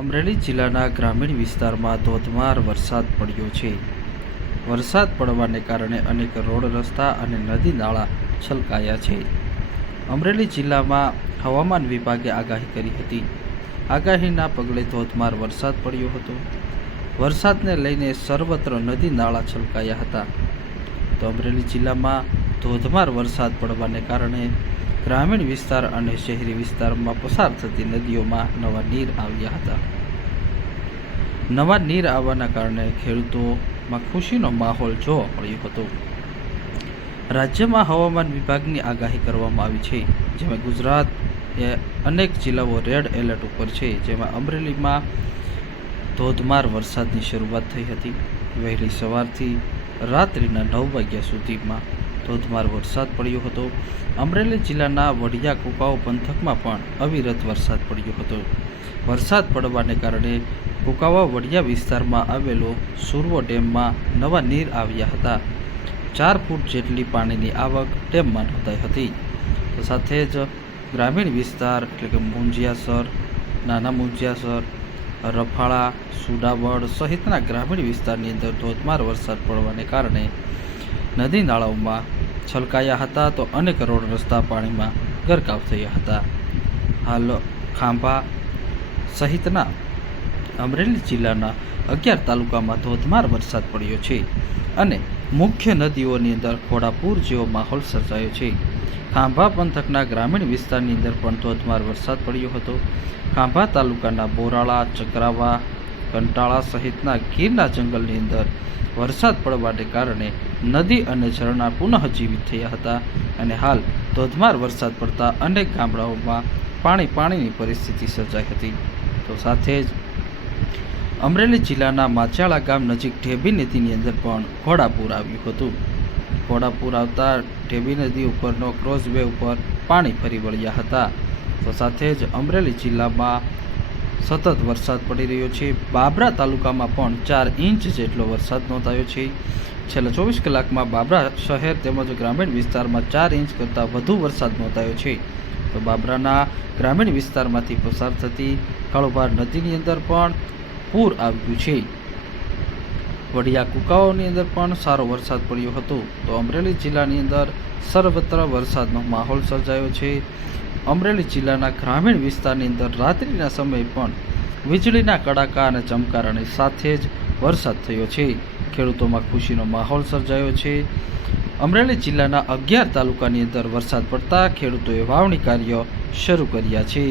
અમરેલી જિલ્લાના ગ્રામીણ વિસ્તારમાં ધોધમાર વરસાદ પડ્યો છે. વરસાદ પડવાને કારણે અનેક રોડ રસ્તા અને નદી નાળા છલકાયા છે. અમરેલી જિલ્લામાં હવામાન વિભાગે આગાહી કરી હતી. આગાહીના પગલે ધોધમાર વરસાદ પડ્યો હતો. વરસાદને લઈને સર્વત્ર નદી નાળા છલકાયા હતા. તો અમરેલી જિલ્લામાં ધોધમાર વરસાદ પડવાને કારણે ગ્રામીણ વિસ્તાર અને શહેરી વિસ્તારમાં પસાર થતી નદીઓમાં નવા નીર આવ્યા હતા. નવા નીર આવવાના કારણે ખેડૂતોમાં ખુશીનો માહોલ જોવા મળ્યો હતો. રાજ્યમાં હવામાન વિભાગની આગાહી કરવામાં આવી છે, જેમાં ગુજરાત અનેક જિલ્લાઓ રેડ એલર્ટ ઉપર છે. જેમાં અમરેલીમાં ધોધમાર વરસાદની શરૂઆત થઈ હતી. વહેલી સવારથી રાત્રિના 9 વાગ્યા સુધીમાં ધોધમાર વરસાદ પડ્યો હતો. અમરેલી જિલ્લાના વડિયા કુકાઓ પંથકમાં પણ અવિરત વરસાદ પડ્યો હતો. વરસાદ પડવાને કારણે કુકાવા વડિયા વિસ્તારમાં આવેલો સુરવો ડેમમાં નવા નીર આવ્યા હતા. 4 ફૂટ જેટલી પાણીની આવક ડેમમાં નોંધાઈ હતી. તો સાથે જ ગ્રામીણ વિસ્તાર એટલે કે મુંજિયાસર, નાના મુંજિયાસર, રફાળા, સુડાવડ સહિતના ગ્રામીણ વિસ્તારની અંદર ધોધમાર વરસાદ પડવાને કારણે નદી નાળાઓમાં છલકાયા હતા. તો અનેક રોડ રસ્તા પાણીમાં ગરકાવ થયા હતા. હાલ ખાંભા સહિતના અમરેલી જિલ્લાના 11 તાલુકામાં ધોધમાર વરસાદ પડ્યો છે અને મુખ્ય નદીઓની અંદર ઘોડાપૂર જેવો માહોલ સર્જાયો છે. ખાંભા પંથકના ગ્રામીણ વિસ્તારની અંદર પણ ધોધમાર વરસાદ પડ્યો હતો. ખાંભા તાલુકાના બોરાળા, ચક્રાવા, કંટાળા સહિતના ગીરના જંગલની અંદર વરસાદ પડવાને કારણે નદી અને ઝરણા પુનઃજીવિત થયા હતા અને હાલ ધોધમાર વરસાદ પડતા અનેક ગામડાઓમાં પાણીની પરિસ્થિતિ સર્જાઈ હતી. તો સાથે જ અમરેલી જિલ્લાના માચાળા ગામ નજીક ઢેબી નદીની અંદર પણ ઘોડાપૂર આવ્યું હતું. ઘોડાપૂર આવતા ઢેબી નદી ઉપરનો ક્રોઝવે ઉપર પાણી ફરી વળ્યા હતા. તો સાથે જ અમરેલી જિલ્લામાં સતત વરસાદ પડી રહ્યો છે. બાબરા તાલુકામાં પણ 4 ઇંચ જેટલો વરસાદ નોંધાયો છે. છેલ્લા 24 કલાકમાં બાબરા શહેર તેમજ ગ્રામીણ વિસ્તારમાં 4 ઇંચ કરતાં વધુ વરસાદ નોંધાયો છે. તો બાબરાના ગ્રામીણ વિસ્તારમાંથી પસાર થતી કાળુભાર નદીની અંદર પણ પૂર આવ્યું છે. વડિયા કુકાઓની અંદર પણ સારો વરસાદ પડ્યો હતો. તો અમરેલી જિલ્લાની અંદર સર્વત્ર વરસાદનો માહોલ સર્જાયો છે. અમરેલી જિલ્લાના ગ્રામીણ વિસ્તારની અંદર રાત્રિના સમયે પણ વીજળીના કડાકા અને ચમકારાની સાથે જ વરસાદ થયો છે. ખેડૂતોમાં ખુશીનો માહોલ સર્જાયો છે. અમરેલી જિલ્લાના 11 તાલુકાની અંદર વરસાદ પડતા ખેડૂતોએ વાવણી કાર્ય શરૂ કર્યા છે.